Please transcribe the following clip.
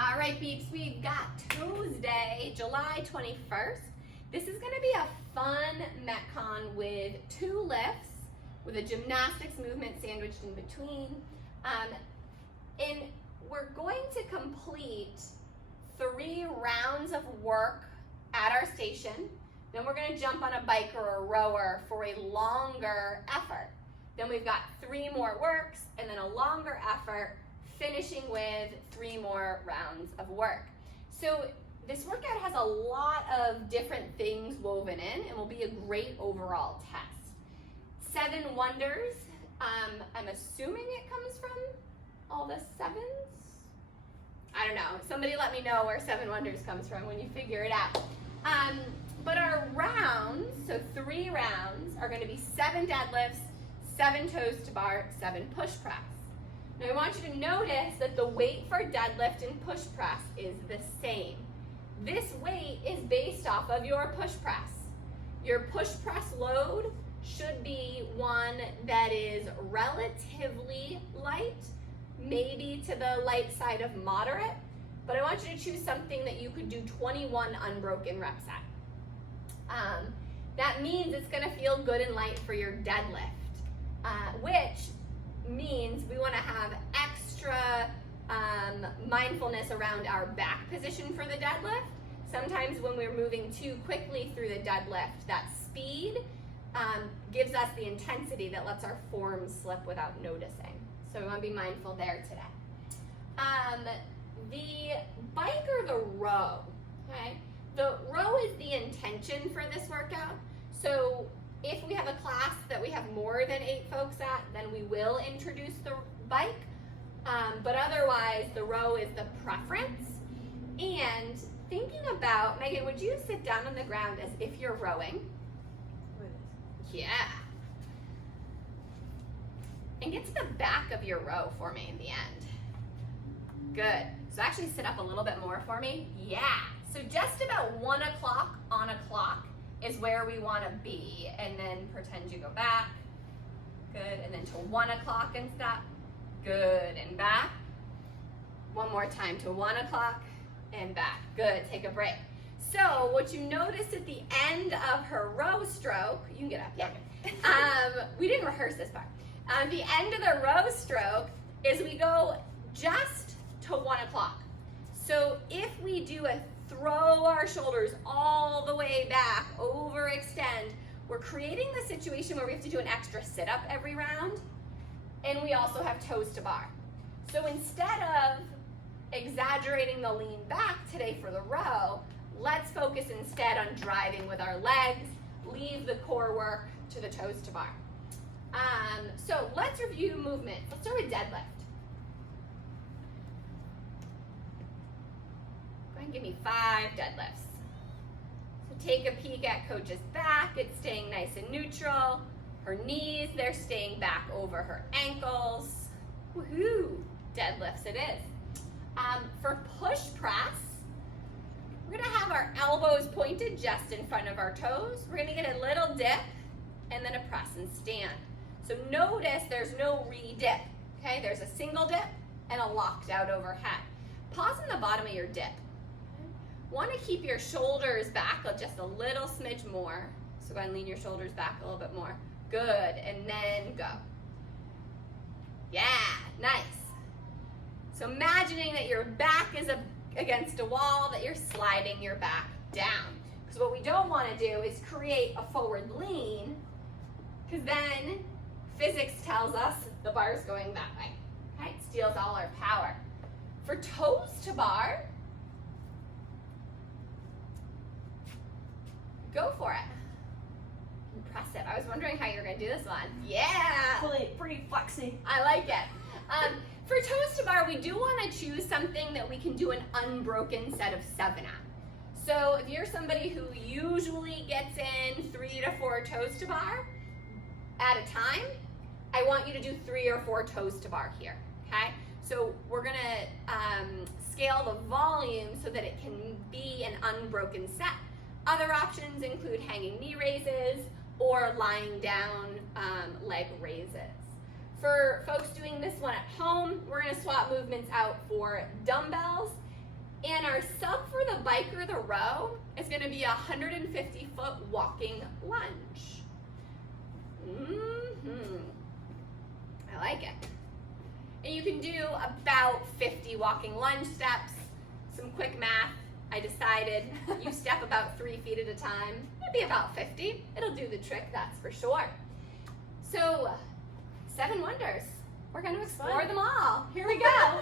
All right, peeps, we've got Tuesday, July 21st. This is going to be a fun Metcon with 2 lifts with a gymnastics movement sandwiched in between. And we're going to complete 3 rounds of work at our station. Then we're going to jump on a bike or a rower for a longer effort. Then we've got 3 more works and then a longer effort, finishing with 3 more rounds of work. So this workout has a lot of different things woven in and will be a great overall test. 7 wonders, I'm assuming it comes from all the 7s? I don't know, somebody let me know where 7 wonders comes from when you figure it out. But our rounds, so 3 rounds, are going to be 7 deadlifts, 7 toes to bar, 7 push press. Now I want you to notice that the weight for deadlift and push press is the same. This weight is based off of your push press. Your push press load should be one that is relatively light, maybe to the light side of moderate, but I want you to choose something that you could do 21 unbroken reps at. That means it's going to feel good and light for your deadlift, which means we want to have extra mindfulness around our back position for the deadlift. Sometimes when we're moving too quickly through the deadlift, that speed gives us the intensity that lets our form slip without noticing. So we want to be mindful there today. The bike or the row, okay? The row is the intention for this workout. So if we have a class that we have more than 8 folks at, then we will introduce the bike. But otherwise, the row is the preference. And thinking about, Megan, would you sit down on the ground as if you're rowing? Yeah. And get to the back of your row for me in the end. Good. So actually sit up a little bit more for me. Yeah. So just about 1 o'clock on a clock is where we want to be, and then pretend you go back. Good. And then to 1 o'clock and stop. Good. And back. One more time to 1 o'clock and back. Good. Take a break. So what you notice at the end of her row stroke, you can get up. Yeah. We didn't rehearse this part. The end of the row stroke is we go just to 1 o'clock. So if we do a throw our shoulders all the way back, overextend, we're creating the situation where we have to do an extra sit-up every round, and we also have toes to bar. So instead of exaggerating the lean back today for the row, let's focus instead on driving with our legs, leave the core work to the toes to bar. So let's review movement. Let's start with deadlift. Give me 5 deadlifts. So take a peek at coach's back. It's staying nice and neutral. Her knees, they're staying back over her ankles. Woohoo! Deadlifts it is. For push press, we're gonna have our elbows pointed just in front of our toes. We're gonna get a little dip and then a press and stand. So notice there's no re-dip, okay? There's a single dip and a locked out overhead. Pause on the bottom of your dip. Want to keep your shoulders back just a little smidge more. So go ahead and lean your shoulders back a little bit more. Good, and then go. Yeah, nice. So imagining that your back is against a wall, that you're sliding your back down. Because what we don't want to do is create a forward lean, because then physics tells us the bar's going that way. Okay, it steals all our power. For toes to bar, go for it. Impressive. I was wondering how you were going to do this one. Yeah. Pretty flexy. I like it. For toes to bar, we do want to choose something that we can do an unbroken set of 7 at. So if you're somebody who usually gets in 3 to 4 toes to bar at a time, I want you to do 3 or 4 toes to bar here. Okay? So we're going to scale the volume so that it can be an unbroken set. Other options include hanging knee raises or lying down leg raises. For folks doing this one at home, we're going to swap movements out for dumbbells And our sub for the bike or the row is going to be a 150-foot walking lunge. I like it. And you can do about 50 walking lunge steps. Some quick math. I decided you step about 3 feet at a time. It'll be about 50. It'll do the trick, that's for sure. So, 7 wonders. We're going to explore them all. Here we go.